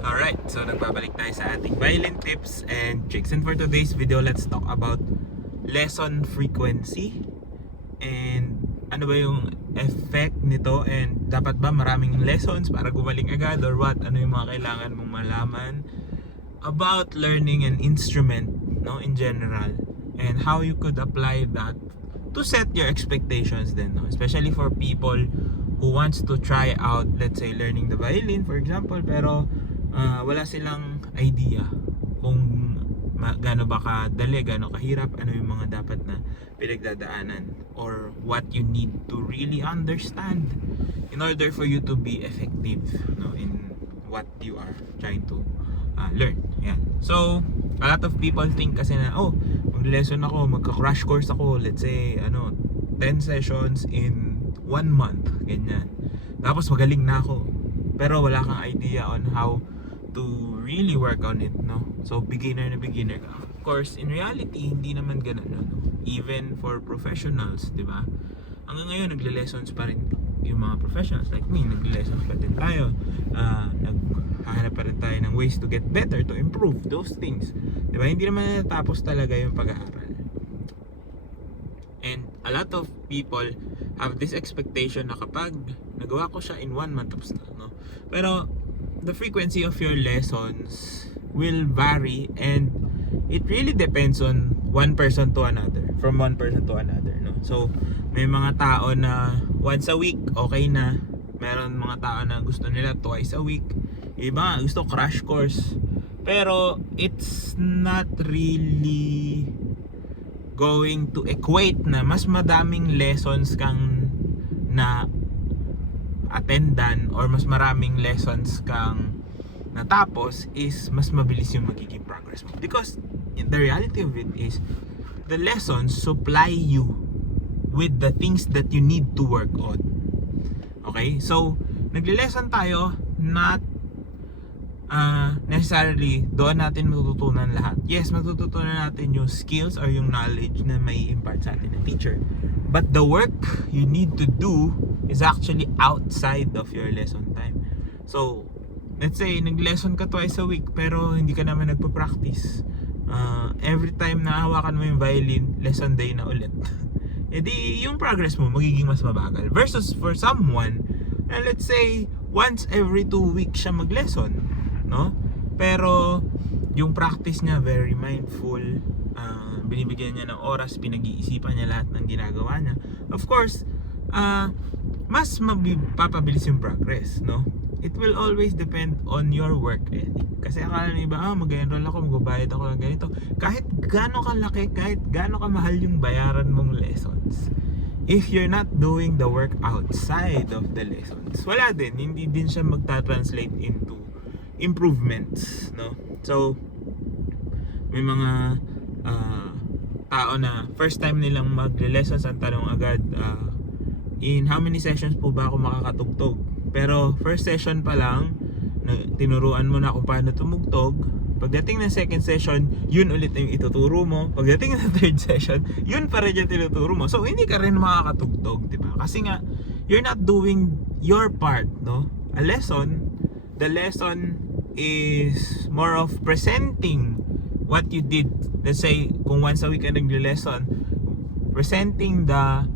Alright, so nagbabalik tayo sa ating violin tips and tricks. And for today's video, let's talk about lesson frequency and ano ba yung effect nito, and dapat ba maraming lessons para gumaling agad or what? Ano yung mga kailangan mong malaman about learning an instrument, no, in general, and how you could apply that to set your expectations then, no? Especially for people who wants to try out, let's say, learning the violin for example, pero wala silang idea kung gaano ba kadali, gaano kahirap, ano yung mga dapat na pinagdadaanan, or what you need to really understand in order for you to be effective, no, in what you are trying to learn. Yan. So, a lot of people think kasi na, mag-lesson ako, magka-crash course ako, let's say, 10 sessions in 1 month, ganyan. Tapos magaling na ako. Pero wala kang idea on how to really work on it, no? So, beginner na beginner ka. Of course, in reality, hindi naman ganun, no? Even for professionals, di ba? Hanggang ngayon, nagle-lessons pa rin yung mga professionals like me. Nagle-lessons pa din tayo. Naghahanap pa rin tayo ng ways to get better, to improve those things. Di ba? Hindi naman natapos talaga yung pag-aaral. And a lot of people have this expectation na kapag nagawa ko siya in 1 month, tapos na, no? Pero the frequency of your lessons will vary, and it really depends on one person to another, from one person to another, no? So may mga tao na once a week okay na, meron mga tao na gusto nila twice a week, iba gusto crash course. Pero it's not really going to equate na mas madaming lessons kang na attendan or mas maraming lessons kang natapos is mas mabilis yung magiging progress mo, because the reality of it is the lessons supply you with the things that you need to work on. Okay, so nagle-lesson tayo, not necessarily doon natin matututunan lahat. Yes, matututunan natin yung skills or yung knowledge na may impart sa atin ng teacher, but the work you need to do is actually outside of your lesson time. So let's say nag-lesson ka twice a week pero hindi ka naman nagpa-practice. Every time na hawakan mo yung violin, lesson day na ulit. Edi yung progress mo magiging mas mabagal, versus for someone na let's say once every 2 weeks siya mag-lesson, no? Pero yung practice niya very mindful, binibigyan niya ng oras, pinag-iisipan niya lahat ng ginagawa niya. Of course, mas mapapabilis yung progress, no? It will always depend on your work ethic. Kasi akala ng iba, mag-enroll ako, magbabayad ako ng ganito. Kahit gaano kalaki, kahit gaano kamahal yung bayaran mong lessons, if you're not doing the work outside of the lessons, wala din, hindi din siya magta-translate into improvements, no? So may mga tao na first time nilang magle-lessons, ang tanong agad, in how many sessions po ba ako makakatugtog? Pero first session pa lang, tinuruan mo na kung paano tumugtog. Pagdating ng second session, yun ulit yung ituturo mo. Pagdating ng third session, yun pa rin yung tinuturo mo. So hindi ka rin makakatugtog, diba? Kasi nga, you're not doing your part, no? The lesson is more of presenting what you did. Let's say, kung once a week ka nagle-lesson, presenting the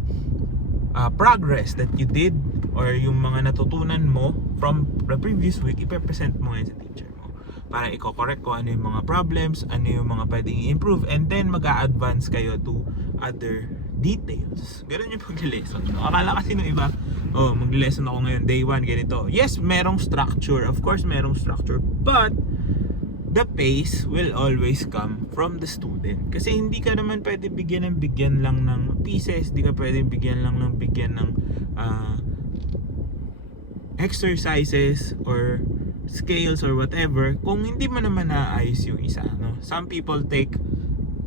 progress that you did or yung mga natutunan mo from the previous week, ipe-present mo ngayon sa teacher mo para i-correct ko ano yung mga problems, ano yung mga pwedeng i-improve, and then mag-a-advance kayo to other details. Ganun yung pag-lesson. Akala kasi nung iba, mag-lesson ako ngayon day 1 ganito. Yes, merong structure, of course merong structure, but the pace will always come from the student. Kasi hindi ka naman pwede bigyan lang ng pieces, hindi ka pwede bigyan ng exercises or scales or whatever kung hindi mo naman naayos yung isa, no? Some people take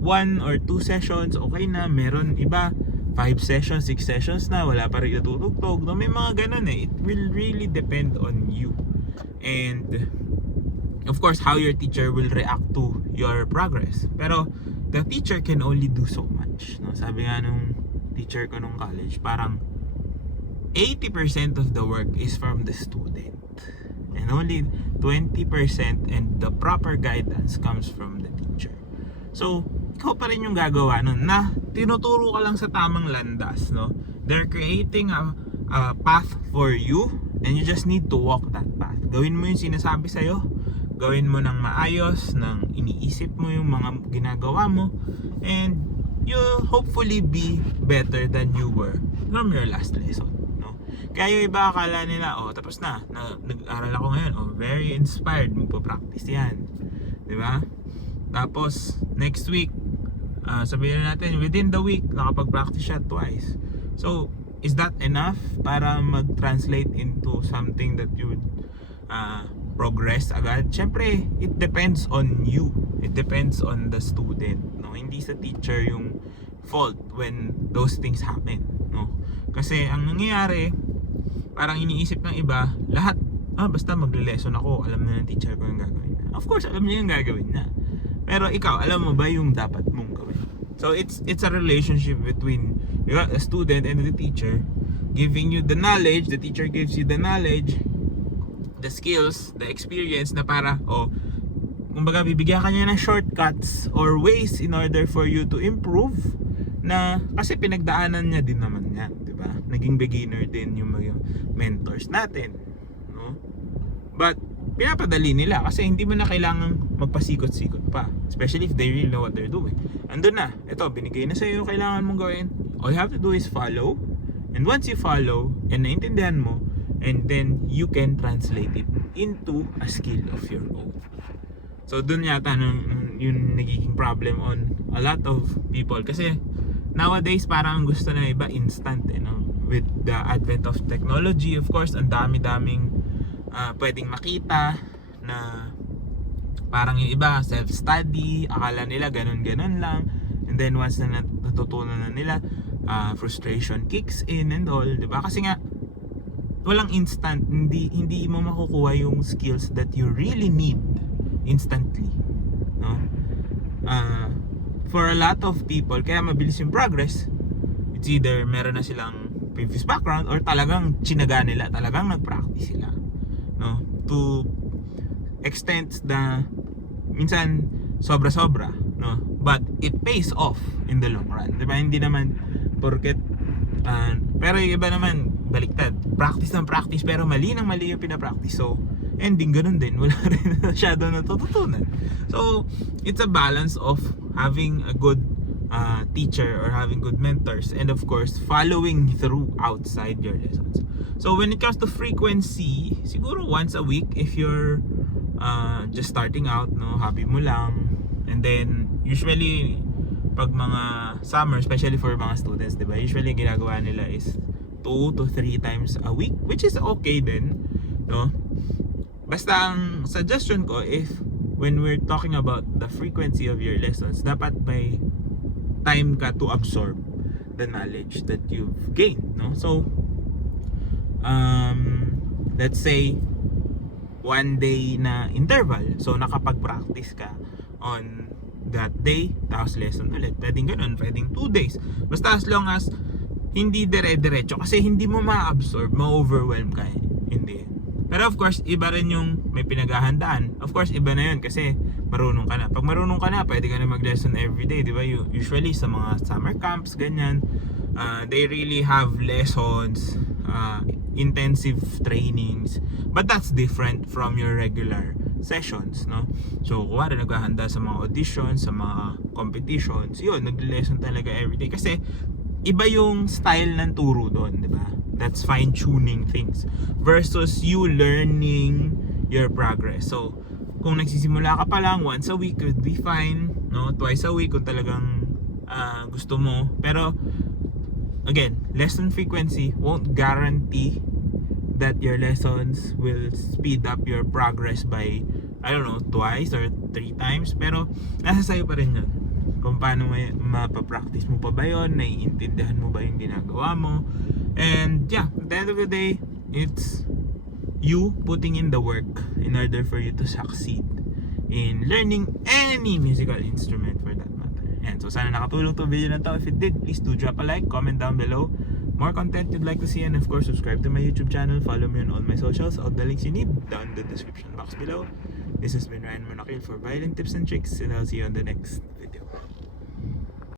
1 or 2 sessions, okay na. Meron iba 5 sessions, 6 sessions na wala pa rin natutugtog, no? May mga ganun eh. It will really depend on you, and of course how your teacher will react to your progress. Pero the teacher can only do so much, no? Sabi nga nung teacher ko nung college, parang 80% of the work is from the student. and only 20% and the proper guidance comes from the teacher. So ikaw pa rin yung gagawa nun, na tinuturo ka lang sa tamang landas, no? They're creating a path for you, and you just need to walk that path. Gawin mo yung sinasabi sa'yo, gawin mo ng maayos, ng iniisip mo yung mga ginagawa mo, and you'll hopefully be better than you were from your last lesson, no? Kaya yung iba akala nila, oh tapos na nag-aral ako ngayon, oh very inspired, magpo-practice yan, di ba? Tapos next week, sabihin natin within the week nakapag-practice siya twice. So is that enough para mag-translate into something that you would progress agad? Syempre, it depends on you. It depends on the student, no? Hindi sa teacher yung fault when those things happen, no? Kasi ang nangyayari, parang iniisip ng iba, lahat, basta magle-lesson ako, alam na ng teacher ko yung gagawin na. Of course, alam niya yung gagawin na. Pero ikaw, alam mo ba yung dapat mong gawin? So it's a relationship between a student and the teacher, giving you the knowledge, the teacher gives you the knowledge, the skills, the experience na para, kumbaga bibigyan ka niya ng shortcuts or ways in order for you to improve, na kasi pinagdaanan niya din naman yan, di ba? Naging beginner din yung mga mentors natin, no? But pinapadali nila kasi hindi mo na kailangang magpasikot-sikot pa, especially if they really know what they're doing. Andun na, ito, binigay na sa'yo yung kailangan mong gawin. All you have to do is follow, and once you follow and naintindihan mo, and then you can translate it into a skill of your own. So dun yata yung nagiging problem on a lot of people, kasi nowadays parang gusto na iba instant, with the advent of technology. Of course, ang dami-daming pwedeng makita na parang yung iba self-study, akala nila ganun-ganun lang, and then once na natutunan na nila, frustration kicks in and all, diba? Kasi nga walang instant, hindi mo makukuha yung skills that you really need instantly, no? For a lot of people, kaya mabilis yung progress, it's either meron na silang previous background or talagang chinaga nila, talagang nag-practice sila, no? To extent na minsan sobra-sobra, no? But it pays off in the long run, diba? Hindi naman porket pero yung iba naman baliktad, practice ng practice pero mali yung pinapractice, so ending ganun din, wala rin masyado natututunan. So it's a balance of having a good teacher or having good mentors, and of course following through outside your lessons. So when it comes to frequency, siguro once a week if you're just starting out, no, hobby mo lang. And then usually pag mga summer, especially for mga students, diba, usually ginagawa nila is 2 to 3 times a week, which is okay din, no? Basta ang suggestion ko, if when we're talking about the frequency of your lessons, dapat may time ka to absorb the knowledge that you've gained, no? So let's say 1 day na interval, so nakapag-practice ka on that day, tapos lesson ulit, pwedeng ganun, pwedeng 2 days, basta as long as hindi dire-diretso, kasi hindi mo ma-absorb, ma-overwhelm ka, hindi. Pero of course, iba rin yung may pinaghahandaan. Of course, iba na yun kasi marunong ka na. Pag marunong ka na, pwede ka na mag-lesson everyday, di ba? Usually sa mga summer camps, ganyan, they really have lessons, intensive trainings, but that's different from your regular sessions, no? So kuwari naghahanda sa mga auditions, sa mga competitions, yun, nag-lesson talaga everyday kasi iba yung style ng turo doon, di ba? That's fine-tuning things versus you learning your progress. So kung nagsisimula ka pa lang, once a week would be fine, no? Twice a week kung talagang gusto mo. Pero again, lesson frequency won't guarantee that your lessons will speed up your progress by, I don't know, twice or 3 times. Pero nasa sayo pa rin yun, kung paano mapapractice mo pa ba yun, naiintindihan mo ba yung ginagawa mo. And yeah, at the end of the day, it's you putting in the work in order for you to succeed in learning any musical instrument for that matter. And so sana nakatulong to video na to. If it did, please do drop a like, comment down below, more content you'd like to see, and of course subscribe to my YouTube channel, follow me on all my socials, all the links you need down in the description box below. This has been Ryan Monakil for Violin Tips and Tricks, and I'll see you on the next